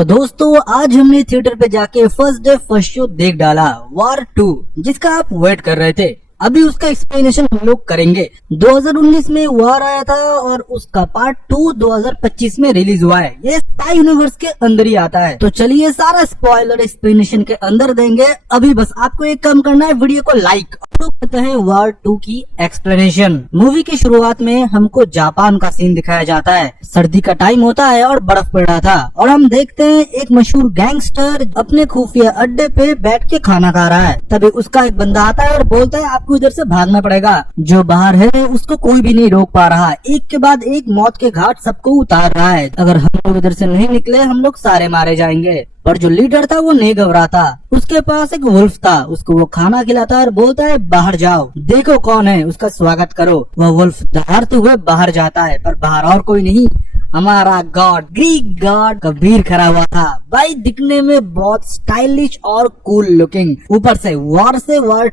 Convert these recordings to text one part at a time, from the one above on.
तो दोस्तों आज हमने थिएटर पे जाके फर्स्ट डे फर्स्ट शो देख डाला वार 2, जिसका आप वेट कर रहे थे। अभी उसका एक्सप्लेनेशन हम लोग करेंगे। 2019 में वार आया था और उसका पार्ट 2 2025 में रिलीज हुआ है। ये स्पाई यूनिवर्स के अंदर ही आता है। तो चलिए सारा स्पॉइलर एक्सप्लेनेशन के अंदर देंगे। अभी बस आपको एक काम करना है, वीडियो को लाइक। तो करते हैं वार 2 की एक्सप्लेनेशन। मूवी की शुरुआत में हमको जापान का सीन दिखाया जाता है। सर्दी का टाइम होता है और बर्फ पड़ रहा था और हम देखते हैं एक मशहूर गैंगस्टर अपने खुफिया अड्डे पे बैठ के खाना खा रहा है। तभी उसका एक बंदा आता है और बोलता है आपको इधर से भागना पड़ेगा। जो बाहर है उसको कोई भी नहीं रोक पा रहा। एक के बाद एक मौत के घाट सबको उतार रहा है। अगर हम लोग इधर से नहीं निकले हम लोग सारे मारे जाएंगे। पर जो लीडर था वो नहीं घबराता। उसके पास एक वुल्फ था, उसको वो खाना खिलाता है और बोलता है बाहर जाओ, देखो कौन है, उसका स्वागत करो। वह वुल्फ दहाड़ते हुए बाहर जाता है, पर बाहर और कोई नहीं, हमारा गॉड, ग्रीक गॉड कबीर खड़ा हुआ था। भाई दिखने में बहुत स्टाइलिश और कूल लुकिंग। ऊपर से वार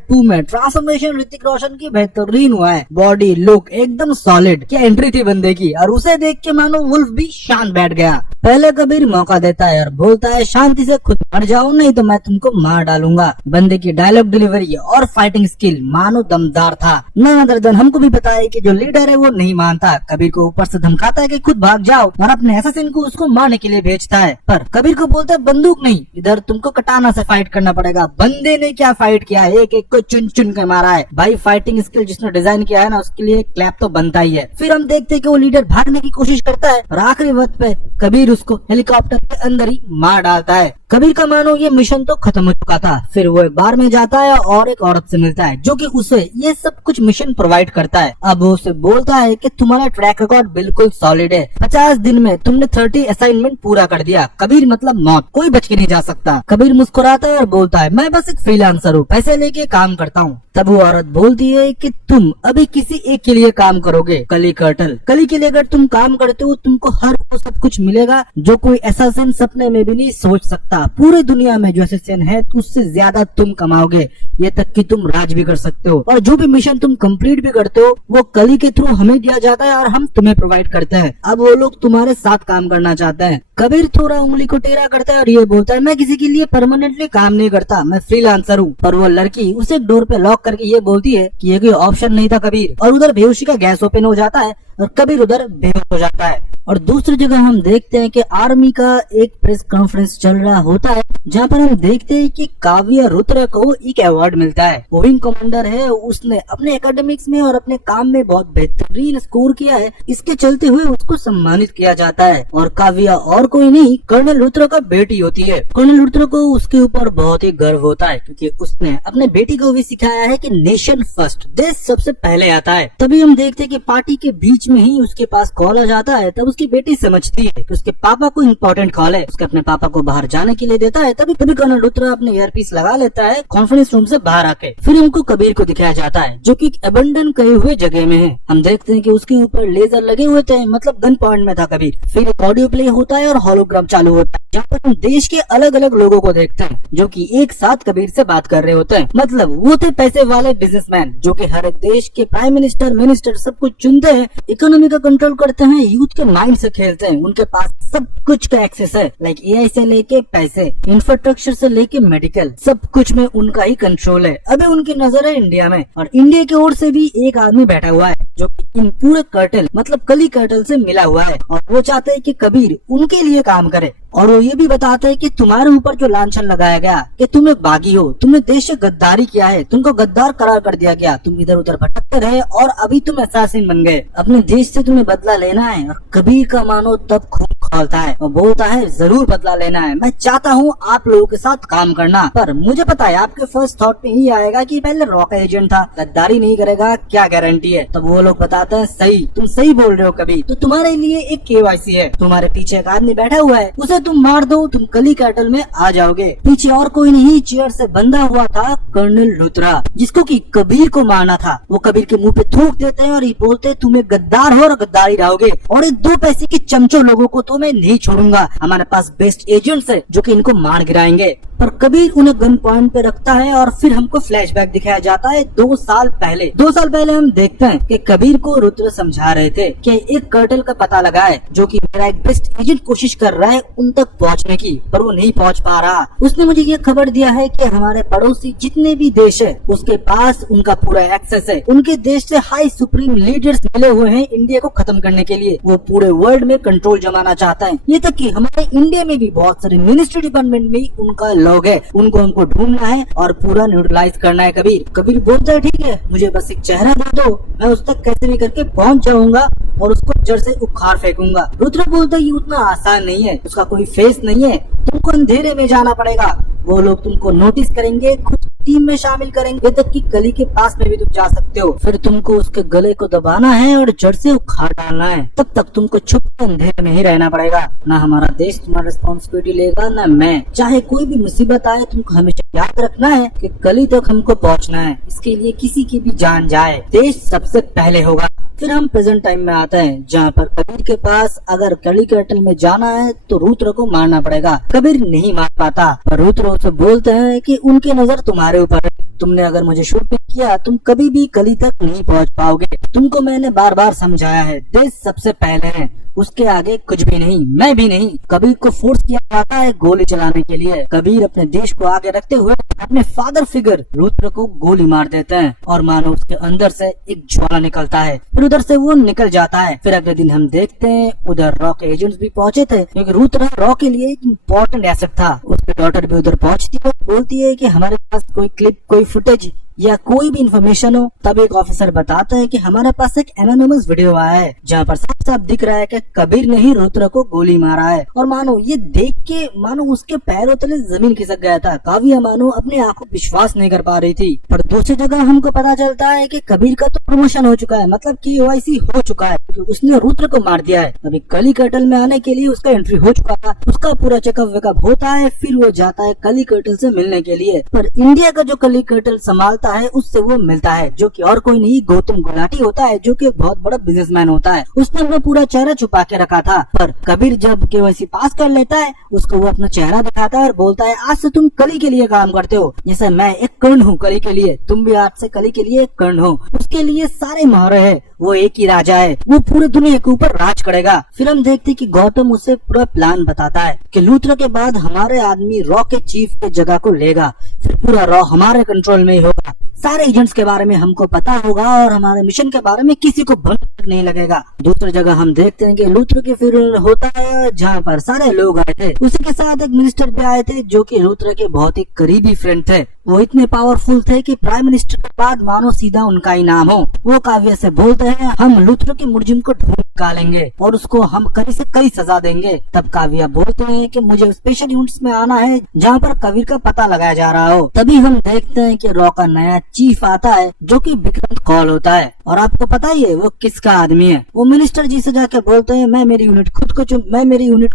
2 में ट्रांसफॉर्मेशन ऋतिक रोशन की बेहतरीन हुआ है। बॉडी लुक एकदम सॉलिड। क्या एंट्री थी बंदे की, और उसे देख के मानो वुल्फ भी शांत बैठ गया। पहले कबीर मौका देता है और बोलता है शांति से खुद मर जाओ, नहीं तो मैं तुमको मार डालूंगा। बंदे की डायलॉग डिलीवरी और फाइटिंग स्किल मानो दमदार था। ना दर्जन हमको भी पता है कि जो लीडर है वो नहीं मानता। कबीर को ऊपर से धमकाता है कि खुद भाग जाओ और अपने असैसिन को उसको मारने के लिए भेजता है। पर कबीर को बोलता है बंदूक नहीं, इधर तुमको कटाना से फाइट करना पड़ेगा। बंदे ने क्या फाइट किया है, एक एक को चुन चुन के मारा है। भाई फाइटिंग स्किल जिसने डिजाइन किया है ना, उसके लिए क्लैप तो बनता ही है। फिर हम देखते हैं कि वो लीडर भागने की कोशिश करता है और आखिरी वक्त पे कबीर उसको हेलीकॉप्टर के अंदर ही मार डालता है। कबीर का मानो ये मिशन तो खत्म हो चुका था। फिर वो एक बार में जाता है और एक औरत से मिलता है जो कि उसे ये सब कुछ मिशन प्रोवाइड करता है। अब वो उसे बोलता है कि तुम्हारा ट्रैक रिकॉर्ड बिल्कुल सॉलिड है, 50 दिन में तुमने 30 असाइनमेंट पूरा कर दिया। कबीर मतलब मौत, कोई बच के नहीं जा सकता। कबीर मुस्कुराता है और बोलता है मैं बस एक फ्रीलांसर हूँ, पैसे लेके काम करता हूँ। तब वो औरत बोलती है कि तुम अभी किसी एक के लिए काम करोगे, कली कर्टल। कली के लिए अगर तुम काम करते हो तुमको हर वो सब कुछ मिलेगा जो कोई असैसिन सपने में भी नहीं सोच सकता। पूरे दुनिया में जो असैसिन है उससे ज्यादा तुम कमाओगे, ये तक कि तुम राज भी कर सकते हो। और जो भी मिशन तुम कंप्लीट भी करते हो वो कली के थ्रू हमें दिया जाता है और हम तुम्हें प्रोवाइड करते हैं। अब वो लोग तुम्हारे साथ काम करना चाहते हैं। कबीर थोड़ा उंगली को टेढ़ा करता है और ये बोलता है मैं किसी के लिए परमानेंटली काम नहीं करता, मैं फ्रीलांसर हूँ। पर वो लड़की उसे डोर पे लॉक करके ये बोलती है कि ये कोई ऑप्शन नहीं था कबीर। और उधर बेहोशी का गैस ओपन हो जाता है और कबीर उधर बेहोश हो जाता है। और दूसरी जगह हम देखते हैं कि आर्मी का एक प्रेस कॉन्फ्रेंस चल रहा होता है जहाँ पर हम देखते हैं कि काव्या रुद्र को एक अवार्ड मिलता है। वो विंग कमांडर है, उसने अपने एकेडमिक्स में और अपने काम में बहुत बेहतरीन स्कोर किया है। इसके चलते हुए उसको सम्मानित किया जाता है। और काव्या और कोई नहीं, कर्नल रुद्र का बेटी होती है। कर्नल रुद्र को उसके ऊपर बहुत ही गर्व होता है क्योंकि उसने अपने बेटी को भी सिखाया है कि नेशन फर्स्ट, देश सबसे पहले आता है। तभी हम देखते हैं कि पार्टी के बीच में ही उसके पास कॉल आ जाता है। तब उसकी बेटी समझती है कि उसके पापा को इम्पोर्टेंट कॉल है, उसके अपने पापा को बाहर जाने के लिए देता है। तभी कर्नल रुद्र अपने ईयरपीस लगा लेता है कॉन्फ्रेंस रूम से बाहर आके। फिर हमको कबीर को दिखाया जाता है जो कि अबंडन कहे हुए जगह में है। हम देखते हैं कि उसके ऊपर लेजर लगे हुए थे, मतलब गन पॉइंट में था कबीर। फिर एक ऑडियो प्ले होता है और होलोग्राम चालू होता है जहाँ पर हम देश के अलग अलग लोगों को देखते हैं जो कि एक साथ कबीर से बात कर रहे होते हैं। मतलब वो थे पैसे वाले बिजनेसमैन जो कि हर एक देश के प्राइम मिनिस्टर, मिनिस्टर सब कुछ चुनते हैं, इकोनॉमी का कंट्रोल करते हैं, यूथ के माइंड से खेलते हैं। उनके पास सब कुछ का एक्सेस है, लाइक एआई से लेके पैसे, इंफ्रास्ट्रक्चर से लेके मेडिकल, सब कुछ में उनका ही कंट्रोल है। अभी उनकी नजर है इंडिया में और इंडिया की ओर से भी एक आदमी बैठा हुआ है जो इन पूरे कर्टल मतलब कली कर्टल से मिला हुआ है और वो चाहते हैं कि कबीर उनके लिए काम करे। और वो ये भी बताते हैं कि तुम्हारे ऊपर जो लांछन लगाया गया कि तुम एक बागी हो, तुमने देश से गद्दारी किया है, तुमको गद्दार करार कर दिया गया, तुम इधर उधर भटकते रहे और अभी तुम असैसिन बन गए। अपने देश से तुम्हें बदला लेना है। और कबीर का मानो तब खून खौलता है और बोलता है जरूर बदला लेना है, मैं चाहता हूँ आप लोगों के साथ काम करना। पर मुझे पता है आपके फर्स्ट थॉट में ही आएगा कि पहले रॉ का एजेंट था, गद्दारी नहीं करेगा, क्या गारंटी है। तब वो लोग बताते हैं सही, तुम सही बोल रहे हो कबीर, तो तुम्हारे लिए एक केवाईसी है, तुम्हारे पीछे एक आदमी बैठा हुआ है, उसे तुम मार दो, तुम कली कैटल में आ जाओगे। पीछे और कोई नहीं, चेयर से बंधा हुआ था कर्नल रुद्रा, जिसको कि कबीर को मारना था। वो कबीर के मुंह पे थूक देते हैं और ये बोलते तुम एक गद्दार हो और गद्दारी रहोगे और एक 2 पैसे के चमचों लोगों को तो मैं मैं नहीं छोड़ूंगा, हमारे पास बेस्ट एजेंट्स है जो कि इनको मार गिराएंगे। पर कबीर उन्हें गन पॉइंट पे रखता है और फिर हमको फ्लैशबैक दिखाया जाता है 2 साल पहले। 2 साल पहले हम देखते हैं कि कबीर को रुद्र समझा रहे थे कि एक कर्टल का पता लगाए जो कि मेरा एक बेस्ट एजेंट कोशिश कर रहा है उन तक पहुंचने की, पर वो नहीं पहुंच पा रहा। उसने मुझे ये खबर दिया है कि हमारे पड़ोसी जितने भी देश है उसके पास उनका पूरा एक्सेस है। उनके देश से हाई सुप्रीम लीडर्स मिले हुए हैं इंडिया को खत्म करने के लिए। वो पूरे वर्ल्ड में कंट्रोल जमाना चाहता है। ये तक कि हमारे इंडिया में भी बहुत सारे मिनिस्ट्री डिपार्टमेंट में उनका लोग है, उनको हमको ढूंढना है और पूरा न्यूट्रलाइज करना है। कबीर बोलता है ठीक है, मुझे बस एक चेहरा दे दो, मैं उस तक कैसे भी करके पहुंच जाऊंगा और उसको जड़ से उखाड़ फेंकूंगा। रुद्र बोलता है ये उतना आसान नहीं है, उसका कोई फेस नहीं है, तुमको अंधेरे में जाना पड़ेगा, वो लोग तुमको नोटिस करेंगे, खुद टीम में शामिल करेंगे, तक कि कली के पास में भी तुम जा सकते हो। फिर तुमको उसके गले को दबाना है और जड़ से उखाड़ डालना है। तब तक तुमको छुप के अंधेरे में ही रहना पड़ेगा। ना हमारा देश तुम्हारा रिस्पॉन्सिबिलिटी लेगा, ना मैं। चाहे कोई भी मुसीबत आए, तुमको हमेशा याद रखना है कि कली तक हमको पहुंचना है। इसके लिए किसी की भी जान जाए, देश सबसे पहले होगा। फिर हम प्रेजेंट टाइम में आते हैं जहाँ पर कबीर के पास अगर कली कर्टल में जाना है तो रुद्र को मारना पड़ेगा। कबीर नहीं मार पाता पर रुद्र उसे बोलते हैं कि उनकी नजर तुम्हारे ऊपर है, तुमने अगर मुझे शूट नहीं किया तुम कभी भी कली तक नहीं पहुंच पाओगे। तुमको मैंने बार बार समझाया है, देश सबसे पहले है, उसके आगे कुछ भी नहीं, मैं भी नहीं। कबीर को फोर्स किया जाता है गोली चलाने के लिए। कबीर अपने देश को आगे रखते हुए अपने फादर फिगर रुद्र को गोली मार देते हैं और मानो उसके अंदर से एक ज्वाला निकलता है, फिर उधर से वो निकल जाता है। फिर अगले दिन हम देखते हैं उधर रॉ के एजेंट्स भी पहुंचे थे क्योंकि रुद्र रॉ के लिए एक इम्पोर्टेंट एसेट था। उसकी डॉटर भी उधर पहुंचती है, बोलती है कि हमारे पास कोई क्लिप, कोई फुटेज या कोई भी इंफॉर्मेशन हो। तब एक ऑफिसर बताता है कि हमारे पास एक एनोनिमस वीडियो आया है जहाँ पर साफ साफ दिख रहा है कि कबीर ने ही रुद्र को गोली मारा है। और मानो ये देख के मानो उसके पैरों तले जमीन खिसक गया था। काव्या मानो अपने आंखों विश्वास नहीं कर पा रही थी। पर दूसरी जगह हमको पता चलता है कि कबीर का तो प्रमोशन हो चुका है, मतलब KYC हो चुका है क्योंकि उसने रुद्र को मार दिया है। अभी कली कर्टल में आने के लिए उसका एंट्री हो चुका था, उसका पूरा चेकअप वेकअप होता है, फिर वो जाता है कली कर्टल से मिलने के लिए। पर इंडिया का जो कली कर्टल संभालता है उससे वो मिलता है जो कि और कोई नहीं गौतम गुलाटी होता है जो कि एक बहुत बड़ा बिजनेसमैन होता है। उसने अपना पूरा चेहरा छुपा के रखा था। पर कबीर जब KYC पास कर लेता है उसको वो अपना चेहरा दिखाता है और बोलता है आज से तुम कली के लिए काम करते हो, जैसे मैं एक कर्ण हूँ कली के लिए, तुम भी आज से कली के लिए एक कर्ण हो। उसके लिए सारे मोहरे है, वो एक ही राजा है, वो पूरे दुनिया के ऊपर राज करेगा। फिर हम देखते कि गौतम उसे पूरा प्लान बताता है कि लूथरा के बाद हमारे आदमी रॉ के चीफ के जगह को लेगा, फिर पूरा रॉ हमारे कंट्रोल में ही होगा, सारे एजेंट्स के बारे में हमको पता होगा और हमारे मिशन के बारे में किसी को भनक तक नहीं लगेगा। दूसरी जगह हम देखते हैं कि लूथरा के फिर होता है जहाँ पर सारे लोग आए थे, उसी के साथ एक मिनिस्टर भी आए थे जो कि लूथरा के बहुत ही करीबी फ्रेंड थे। वो इतने पावरफुल थे कि प्राइम मिनिस्टर के बाद मानो सीधा उनका ही नाम हो। वो काव्य से बोलते हैं हम लूथरा के मुलजिम को ढूंढ निकालेंगे और उसको हम कड़ी से कड़ी सजा देंगे। तब काव्या बोलते हैं कि मुझे स्पेशल यूनिट्स में आना है जहाँ पर कबीर का पता लगाया जा रहा हो। तभी हम देखते हैं कि रॉ का नया चीफ आता है जो कि विक्रम कॉल होता है। और आपको पता ही है वो किसका आदमी है। वो मिनिस्टर जी से जाके बोलते हैं मैं मेरी यूनिट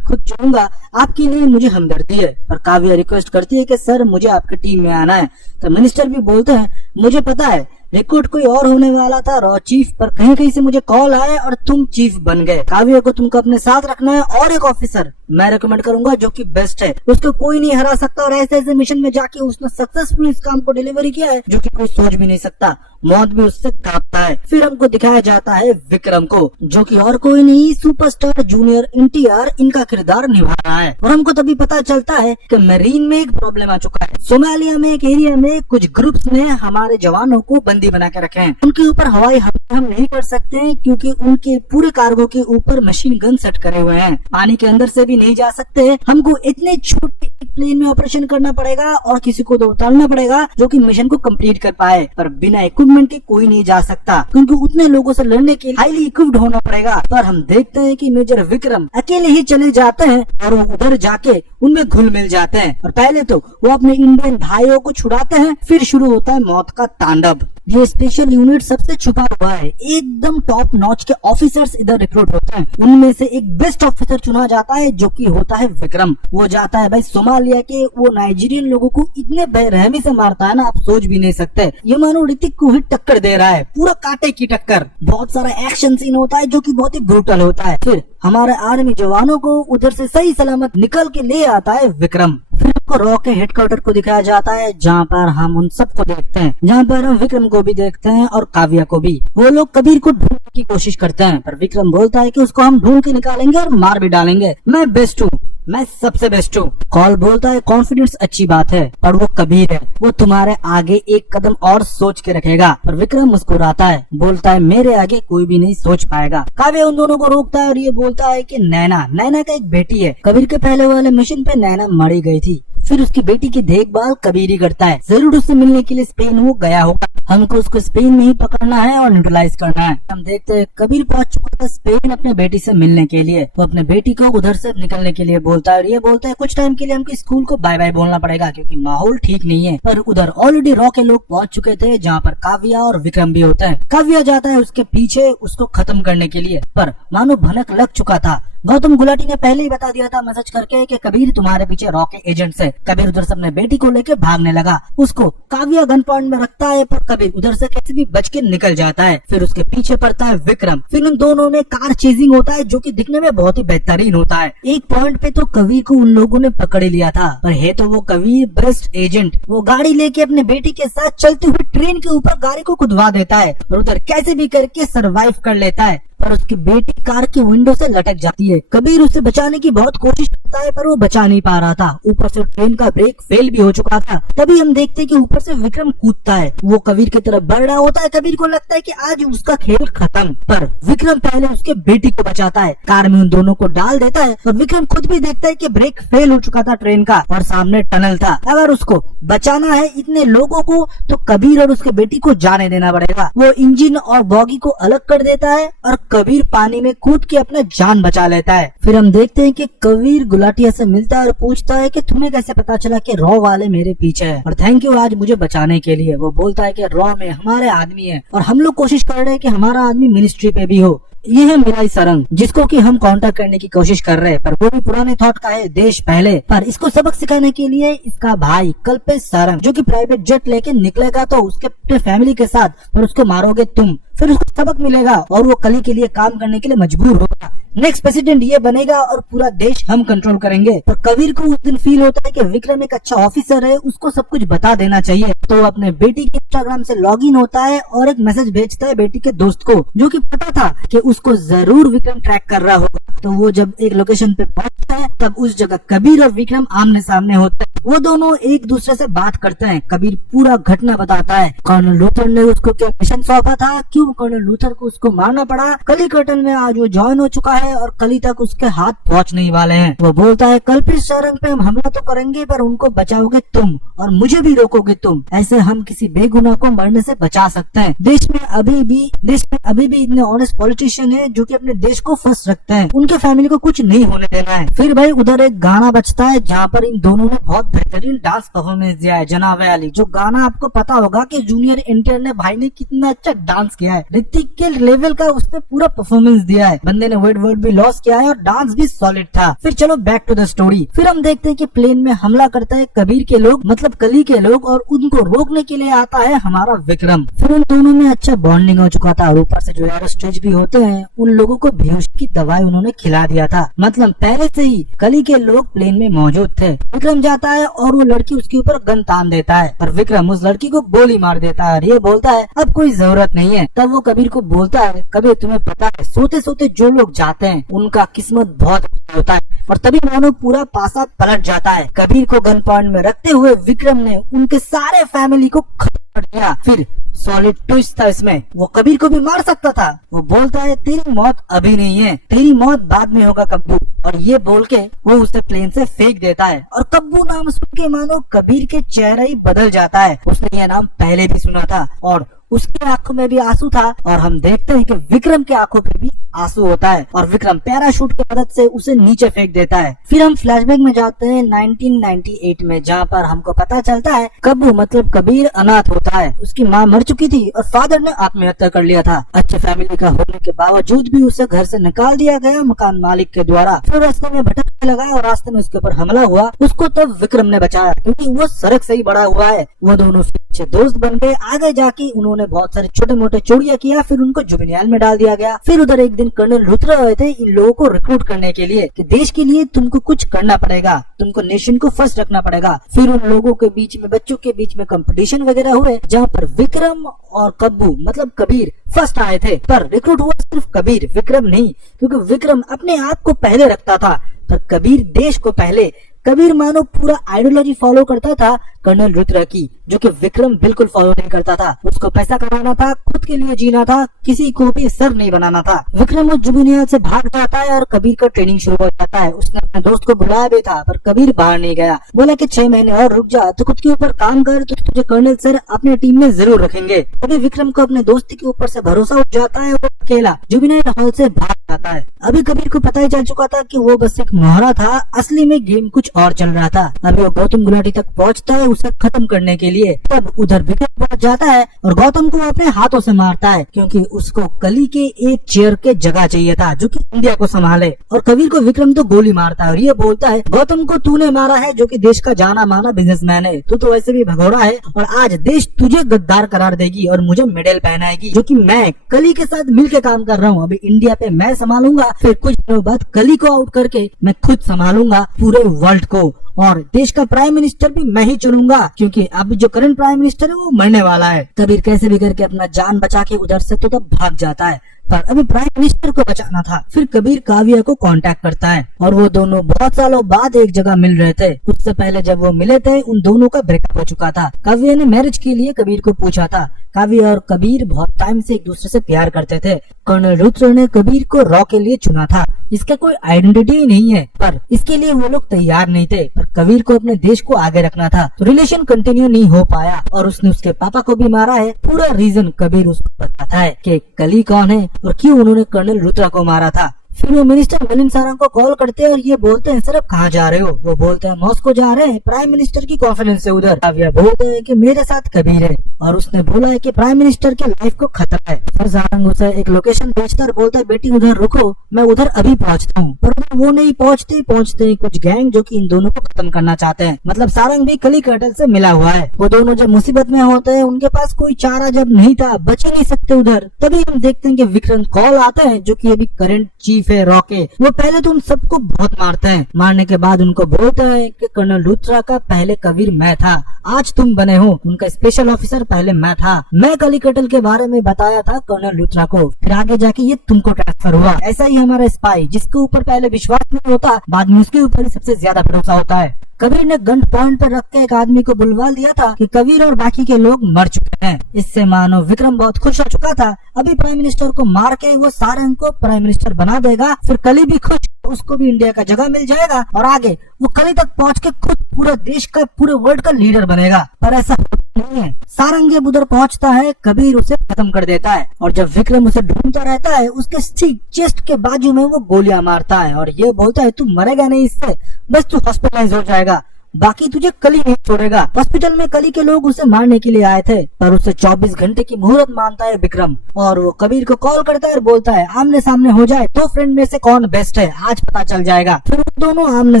खुद चुनूंगा, आपके लिए मुझे हमदर्दी है। और काव्या रिक्वेस्ट करती है कि सर मुझे आपकी टीम में आना है। तो मिनिस्टर भी बोलते हैं मुझे पता है रिक्रूट कोई और होने वाला था रॉ चीफ, पर कहीं कहीं से मुझे कॉल आया और तुम चीफ बन गए। काव्या को तुमको अपने साथ रखना है और एक ऑफिसर मैं रेकमेंड करूंगा जो कि बेस्ट है, उसको कोई नहीं हरा सकता। और ऐसे ऐसे मिशन में जाके उसने सक्सेसफुल इस काम को डिलीवरी किया है जो कि कोई सोच भी नहीं सकता, मौत भी उससे कांपता है। फिर हमको दिखाया जाता है विक्रम को जो कि और कोई नहीं सुपरस्टार जूनियर NTR इनका किरदार निभा रहा है। और हमको तभी पता चलता है कि मरीन में एक प्रॉब्लम आ चुका है। सोमालिया में एक एरिया में कुछ ग्रुप्स ने हमारे जवानों को बंदी बना के रखे हैं। उनके ऊपर हवाई हमले हम नहीं कर सकते हैं क्योंकि उनके पूरे कार्गो के ऊपर मशीन गन सेट करे हुए हैं, पानी के अंदर से भी नहीं जा सकते। हमको इतने छोटे प्लेन में ऑपरेशन करना पड़ेगा और किसी को तो उतारना पड़ेगा जो कि मिशन को कंप्लीट कर पाए। पर बिना इक्विपमेंट के कोई नहीं जा सकता क्योंकि उतने लोगों से लड़ने के लिए हाईली इक्विप्ड होना पड़ेगा। पर हम देखते हैं कि मेजर विक्रम अकेले ही चले जाते हैं और वो उधर जाके उनमें घुल मिल जाते हैं। और पहले तो वो अपने इंडियन भाइयों को छुड़ाते हैं, फिर शुरू होता है मौत का तांडव। ये स्पेशल यूनिट सबसे छुपा हुआ है, एकदम टॉप नॉच के ऑफिसर्स इधर रिक्रूट होते हैं। उनमें से एक बेस्ट ऑफिसर चुना जाता है जो कि होता है विक्रम। वो जाता है भाई सोमालिया के, वो नाइजीरियन लोगों को इतने बेरहमी से मारता है ना, आप सोच भी नहीं सकते। ये मानो ऋतिक को ही टक्कर दे रहा है, पूरा कांटे की टक्कर। बहुत सारा एक्शन सीन होता है जो कि बहुत ही ब्रूटल होता है। फिर हमारे आर्मी जवानों को उधर से सही सलामत निकल के ले आता है विक्रम। फिर हमको रॉ के हेडक्वार्टर को दिखाया जाता है जहाँ पर हम उन सबको देखते हैं, जहाँ पर हम विक्रम को भी देखते हैं और काव्या को भी। वो लोग कबीर को ढूंढने की कोशिश करते हैं, पर विक्रम बोलता है कि उसको हम ढूंढ के निकालेंगे और मार भी डालेंगे। मैं बेस्ट हूँ, मैं सबसे बेस्ट हूँ। कॉल बोलता है कॉन्फिडेंस अच्छी बात है, पर वो कबीर है, वो तुम्हारे आगे एक कदम और सोच के रखेगा। पर विक्रम मुस्कुराता है, बोलता है मेरे आगे कोई भी नहीं सोच पाएगा। काव्य उन दोनों को रोकता है और ये बोलता है कि नैना का एक बेटी है। कबीर के पहले वाले मिशन पे नैना मरी गई थी, फिर उसकी बेटी की देखभाल कबीर ही करता है। जरूर उससे मिलने के लिए स्पेन वो गया होगा, हमको उसको स्पेन में ही पकड़ना है और न्यूट्रलाइज करना है। हम देखते हैं कबीर पहुंच चुका था स्पेन अपने बेटी से मिलने के लिए। वो अपने बेटी को उधर से निकलने के लिए बोलता है और ये बोलता है कुछ टाइम के लिए हमको स्कूल को बाय बाय बोलना पड़ेगा क्योंकि माहौल ठीक नहीं है। पर उधर ऑलरेडी रॉ के लोग पहुंच चुके थे जहाँ पर काव्या और विक्रम भी होता है। काव्या जाता है उसके पीछे उसको खत्म करने के लिए, पर मानो भनक लग चुका था। गौतम गुलाटी ने पहले ही बता दिया था मैसेज करके कि कबीर तुम्हारे पीछे रॉ के एजेंट्स है। कबीर उधर से अपने बेटी को लेकर भागने लगा, उसको काव्या गन पॉइंट में रखता है, पर कबीर उधर से कैसे भी बच के निकल जाता है। फिर उसके पीछे पड़ता है विक्रम। फिर उन दोनों में कार चेजिंग होता है जो कि दिखने में बहुत ही बेहतरीन होता है। एक पॉइंट पे तो कबीर को उन लोगों ने पकड़ लिया था, पर है तो वो कबीर बेस्ट एजेंट। वो गाड़ी लेके अपने बेटी के साथ चलते हुए ट्रेन के ऊपर गाड़ी को कुदवा देता है और उधर कैसे भी करके सरवाइव कर लेता है, पर उसकी बेटी कार की विंडो से लटक जाती है। कबीर उसे बचाने की बहुत कोशिश करता है पर वो बचा नहीं पा रहा था। ऊपर से ट्रेन का ब्रेक फेल भी हो चुका था। तभी हम देखते हैं कि ऊपर से विक्रम कूदता है, वो कबीर की तरफ बढ़ रहा होता है। कबीर को लगता है कि आज उसका खेल खत्म, पर विक्रम पहले उसके बेटी को बचाता है, कार में उन दोनों को डाल देता है। और विक्रम खुद भी देखता है कि ब्रेक फेल हो चुका था ट्रेन का और सामने टनल था। अगर उसको बचाना है इतने लोगों को तो कबीर और उसके बेटी को जाने देना पड़ेगा। वो इंजन और बॉगी को अलग कर देता है और कबीर पानी में कूद के अपना जान बचा लेता है। फिर हम देखते हैं कि कबीर गुलाटिया से मिलता है और पूछता है कि तुम्हें कैसे पता चला कि रॉ वाले मेरे पीछे है और थैंक यू आज मुझे बचाने के लिए। वो बोलता है कि रॉ में हमारे आदमी है और हम लोग कोशिश कर रहे हैं कि हमारा आदमी मिनिस्ट्री पे भी हो। ये है मिराई सरंग जिसको कि हम काउंटर करने की कोशिश कर रहे हैं, पर वो भी पुराने थॉट का है, देश पहले। पर इसको सबक सिखाने के लिए इसका भाई कल्पेश सरंग जो कि प्राइवेट जेट लेके निकलेगा तो उसके फैमिली के साथ, पर उसको मारोगे तुम, फिर उसको सबक मिलेगा और वो कली के लिए काम करने के लिए मजबूर होगा। नेक्स्ट प्रेसिडेंट ये बनेगा और पूरा देश हम कंट्रोल करेंगे। पर कबीर को उस दिन फील होता है कि विक्रम एक अच्छा ऑफिसर है, उसको सब कुछ बता देना चाहिए। तो वो अपने बेटी के इंस्टाग्राम से लॉगिन होता है और एक मैसेज भेजता है बेटी के दोस्त को, जो कि पता था कि उसको जरूर विक्रम ट्रैक कर रहा होगा। तो वो जब एक लोकेशन पे पहुंचता है तब उस जगह कबीर और विक्रम आमने सामने होते हैं। वो दोनों एक दूसरे से बात करते हैं। कबीर पूरा घटना बताता है, कर्नल लूथर ने उसको क्या मिशन सौंपा था, क्यों कर्नल लूथर को उसको मारना पड़ा, कली कर्टन में आज वो ज्वाइन हो चुका है और कली तक उसके हाथ पहुंचने ही वाले हैं। वो बोलता है कल्पेश सरंग पे हम हमला तो करेंगे पर उनको बचाओगे तुम और मुझे भी रोकोगे तुम, ऐसे हम किसी बेगुनाह को मरने से बचा सकते हैं। देश में अभी भी इतने ऑनेस्ट पॉलिटिशियन है जो कि अपने देश को फर्स्ट रखते हैं, उनके फैमिली को कुछ नहीं होने देना है। फिर भाई उधर एक गाना बजता है जहाँ पर इन दोनों ने बहुत बेहतरीन डांस परफॉर्मेंस दिया है। जनाब अली, जो गाना आपको पता होगा कि जूनियर एनटीआर ने भाई ने कितना अच्छा डांस किया है, ऋतिक के लेवल का उसने पूरा परफॉर्मेंस दिया है। बंदे ने वेट भी लॉस किया है और डांस भी सॉलिड था। फिर चलो बैक टू द स्टोरी। फिर हम देखते हैं कि प्लेन में हमला करता है कबीर के लोग, मतलब कली के लोग, और उनको रोकने के लिए आता है हमारा विक्रम। फिर उन दोनों में अच्छा बॉन्डिंग हो चुका था और ऊपर से जो एरोस्टेज भी होते हैं उन लोगों को बेहोश की दवाई उन्होंने खिला दिया था, मतलब पहले से ही कली के लोग प्लेन में मौजूद थे। विक्रम जाता है और वो लड़की उसके ऊपर गन तान देता है, पर विक्रम उस लड़की को गोली मार देता है और ये बोलता है अब कोई जरूरत नहीं है। तब वो कबीर को बोलता है कबीर तुम्हें पता है सोते सोते जो लोग जाते हैं उनका किस्मत बहुत अच्छा होता है, और तभी मानो पूरा पासा पलट जाता है। कबीर को गन पॉइंट में रखते हुए विक्रम ने उनके सारे फैमिली को खत्म कर दिया। फिर सॉलिड ट्विस्ट था इसमें, वो कबीर को भी मार सकता था। वो बोलता है तेरी मौत अभी नहीं है, तेरी मौत बाद में होगा कब्बू, और ये बोल के वो उसे प्लेन से फेंक देता है। और कब्बू नाम सुन के मानो कबीर के चेहरा ही बदल जाता है, उसने ये नाम पहले भी सुना था और उसकी आंखों में भी आंसू था और हम देखते हैं कि विक्रम की आंखों पे भी आंसू होता है और विक्रम पैराशूट की मदद से उसे नीचे फेंक देता है। फिर हम फ्लैशबैक में जाते हैं 1998 में, जहाँ पर हमको पता चलता है कब्बू मतलब कबीर अनाथ होता है। उसकी माँ मर चुकी थी और फादर ने आत्महत्या कर लिया था। अच्छे फैमिली का होने के बावजूद भी उसे घर से निकाल दिया गया मकान मालिक के द्वारा। फिर रास्ते में भटकने लगा और रास्ते में उसके ऊपर हमला हुआ। उसको तब विक्रम ने बचाया क्योंकि वो सड़क से ही बड़ा हुआ है। वो दोनों अच्छे दोस्त बन गए। आगे जाके उन्होंने बहुत सारे छोटे मोटे चोरियां किया, फिर उनको जुबिनियाल में डाल दिया गया। फिर उधर एक दिन कर्नल रुद्र आए थे इन लोगों को रिक्रूट करने के लिए कि देश के लिए तुमको कुछ करना पड़ेगा, तुमको नेशन को फर्स्ट रखना पड़ेगा। फिर उन लोगों के बीच में, बच्चों के बीच में कंपटीशन वगैरह हुए, जहाँ पर विक्रम और कब्बू मतलब कबीर फर्स्ट आए थे। पर रिक्रूट हुआ सिर्फ कबीर, विक्रम नहीं, क्योंकि विक्रम अपने आप को पहले रखता था पर कबीर देश को पहले। कबीर मानो पूरा आइडियोलॉजी फॉलो करता था कर्नल रुद्र की, जो कि विक्रम बिल्कुल फॉलो नहीं करता था। उसको पैसा कमाना था, खुद के लिए जीना था, किसी को भी सर नहीं बनाना था। विक्रम उस जुबिनियल से भाग जाता है और कबीर का ट्रेनिंग शुरू हो जाता है। उसने अपने दोस्त को बुलाया भी था पर कबीर बाहर नहीं गया। बोला कि 6 महीने और रुक जा, तो खुद के ऊपर काम कर, तो तुझे कर्नल सर अपने टीम में जरूर रखेंगे। अभी विक्रम को अपने दोस्ती के ऊपर से भरोसा उठ जाता है। वो अकेला जुबिनियल हॉल से भाग जाता है। अभी कबीर को पता ही चल चुका था कि वो बस एक मोहरा था, असली में गेम कुछ और चल रहा था। अभी वो गौतम गुलाटी तक पहुंचता है उसे खत्म करने के लिए। तब उधर विक्रम पहुंच जाता है और गौतम को अपने हाथों से मारता है क्योंकि उसको कली के एक चेयर के जगह चाहिए था जो कि इंडिया को संभाले। और कबीर को विक्रम तो गोली मारता है और ये बोलता है गौतम को तूने मारा है जो कि देश का जाना माना बिजनेसमैन है, तू तो वैसे भी भगोड़ा है और आज देश तुझे गद्दार करार देगी और मुझे मेडल पहनाएगी, जो कि मैं कली के साथ मिलकर काम कर रहा हूँ। अभी इंडिया पे मैं संभालूंगा, फिर कुछ दिनों बाद कली को आउट करके मैं खुद संभालूंगा पूरे वर्ल्ड को और देश का प्राइम मिनिस्टर भी मैं ही चुनूंगा क्योंकि अब जो करंट प्राइम मिनिस्टर है वो मरने वाला है। कबीर कैसे भी करके अपना जान बचा के उधर से तो तब भाग जाता है पर अभी प्राइम मिनिस्टर को बचाना था। फिर कबीर काव्या को कांटेक्ट करता है और वो दोनों बहुत सालों बाद एक जगह मिल रहे थे। उससे पहले जब वो मिले थे उन दोनों का ब्रेकअप हो चुका था। काव्या ने मैरिज के लिए कबीर को पूछा था। काव्या और कबीर बहुत टाइम से एक दूसरे से प्यार करते थे। कर्नल रुद्र ने कबीर को रॉ के लिए चुना था, इसका कोई आइडेंटिटी ही नहीं है, पर इसके लिए वो लोग तैयार नहीं थे। पर कबीर को अपने देश को आगे रखना था तो रिलेशन कंटिन्यू नहीं हो पाया और उसने उसके पापा को भी मारा है। पूरा रीजन कबीर उसको बताता है कि कली कौन है और क्यों उन्होंने कर्नल रुद्र को मारा था। फिर वो मिनिस्टर मिलिंद सारंग को कॉल करते हैं और ये बोलते हैं सर आप कहाँ जा रहे हो? वो बोलते हैं मॉस्को जा रहे हैं, प्राइम मिनिस्टर की कॉन्फ्रेंस है उधर। काव्या बोलते हैं कि मेरे साथ कबीर है और उसने बोला है कि प्राइम मिनिस्टर के लाइफ को खतरा है। फिर सारंग उसे एक लोकेशन भेजता है, बोलता है बेटी उधर रुको, मैं उधर अभी पहुंचता हूँ। पर वो नहीं पहुंचते कुछ गैंग जो कि इन दोनों को खत्म करना चाहते हैं। मतलब सारंग भी कली कर्टल से मिला हुआ है। वो दोनों जब मुसीबत में होते हैं उनके पास कोई चारा जब नहीं था, बच ही नहीं सकते उधर, तभी हम देखते हैं कि विक्रम कॉल आता है जो कि अभी करंट चीफ है रॉ के। वो पहले तो उन सबको बहुत मारते हैं, मारने के बाद उनको बोलता है कि कर्नल रुद्र का पहले कबीर मैं था, आज तुम बने हो उनका स्पेशल ऑफिसर, पहले मैं था, मैं कली कटल के बारे में बताया था कर्नल रुद्र को, फिर आगे जाके ये तुमको ट्रांसफर हुआ। ऐसा ही हमारा स्पाई जिसके ऊपर पहले विश्वास नहीं होता बाद में उसके ऊपर सबसे ज्यादा भरोसा होता है। कबीर ने गन पॉइंट पर रख के एक आदमी को बुलवा दिया था कि कबीर और बाकी के लोग मर चुके हैं। इससे मानो विक्रम बहुत खुश हो चुका था। अभी प्राइम मिनिस्टर को मार के वो सारंग को प्राइम मिनिस्टर बना देगा, फिर कली भी खुश, उसको भी इंडिया का जगह मिल जाएगा और आगे वो कली तक पहुंच के खुद पूरे देश का, पूरे वर्ल्ड का लीडर बनेगा। पर ऐसा नहीं है। सारंग जब उधर पहुंचता है कबीर उसे खत्म कर देता है और जब विक्रम उसे ढूंढता रहता है उसके चेस्ट के बाजू में वो गोलियां मारता है और ये बोलता है तू मरेगा नहीं इससे, बस तू हॉस्पिटलाइज हो जाएगा, बाकी तुझे कली नहीं छोड़ेगा। हॉस्पिटल में कली के लोग उसे मारने के लिए आए थे पर उसे 24 घंटे की मुहूर्त मानता है विक्रम और वो कबीर को कॉल करता है और बोलता है आमने सामने हो जाए तो फ्रेंड में से कौन बेस्ट है आज पता चल जाएगा। फिर वो दोनों आमने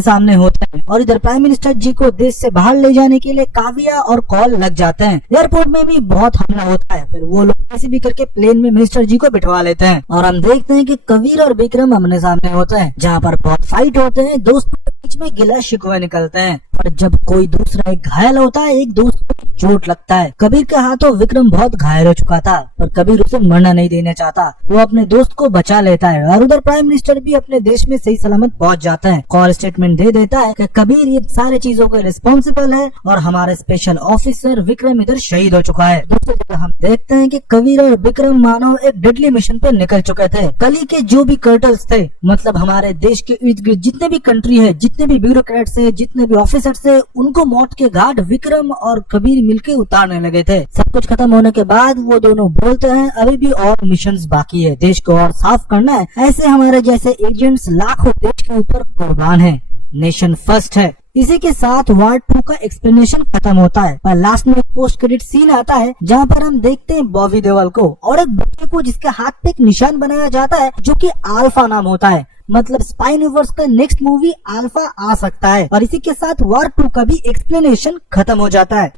सामने होते हैं और इधर प्राइम मिनिस्टर जी को देश से बाहर ले जाने के लिए काव्या और कॉल लग जाते हैं। एयरपोर्ट में भी बहुत हमला होता है, फिर वो लोग कैसे भी करके प्लेन में मिनिस्टर जी को बिठवा लेते हैं और हम देखते हैं कि कबीर और विक्रम आमने सामने होते हैं जहाँ पर बहुत फाइट होते हैं, दोस्तों के बीच में गिला शिकवा निकलते हैं। पर जब कोई दूसरा एक घायल होता है, एक दोस्त को चोट लगता है। कबीर के हाथों विक्रम बहुत घायल हो चुका था पर कबीर उसे मरना नहीं देना चाहता, वो अपने दोस्त को बचा लेता है और उधर प्राइम मिनिस्टर भी अपने देश में सही सलामत पहुंच जाता है। कॉल स्टेटमेंट दे देता है कि कबीर ये सारे चीजों के रिस्पॉन्सिबल है और हमारे स्पेशल ऑफिसर विक्रम इधर शहीद हो चुका है। दूसरी जगह हम देखते हैं कि कबीर और विक्रम मानो एक डेडली मिशन पे निकल चुके थे। कली के जो भी कर्टल्स थे, मतलब हमारे देश के इर्द गिर्द जितने भी कंट्री है, जितने जितने भी ब्यूरोक्रेट्स है, जितने भी ऑफिसर्स है, उनको मौत के घाट विक्रम और कबीर मिलके उतारने लगे थे। सब कुछ खत्म होने के बाद वो दोनों बोलते हैं अभी भी और मिशंस बाकी है, देश को और साफ करना है। ऐसे हमारे जैसे एजेंट्स लाखों देश के ऊपर कुर्बान है, नेशन फर्स्ट है। इसी के साथ वार 2 का एक्सप्लेनेशन खत्म होता है, पर लास्ट में एक पोस्ट क्रेडिट सीन आता है जहाँ पर हम देखते हैं बॉबी देओल को और एक बच्चे को जिसके हाथ पे एक निशान बनाया जाता है जो कि अल्फा नाम होता है। मतलब स्पाई यूनिवर्स का नेक्स्ट मूवी अल्फा आ सकता है और इसी के साथ वार 2 का भी एक्सप्लेनेशन खत्म हो जाता है।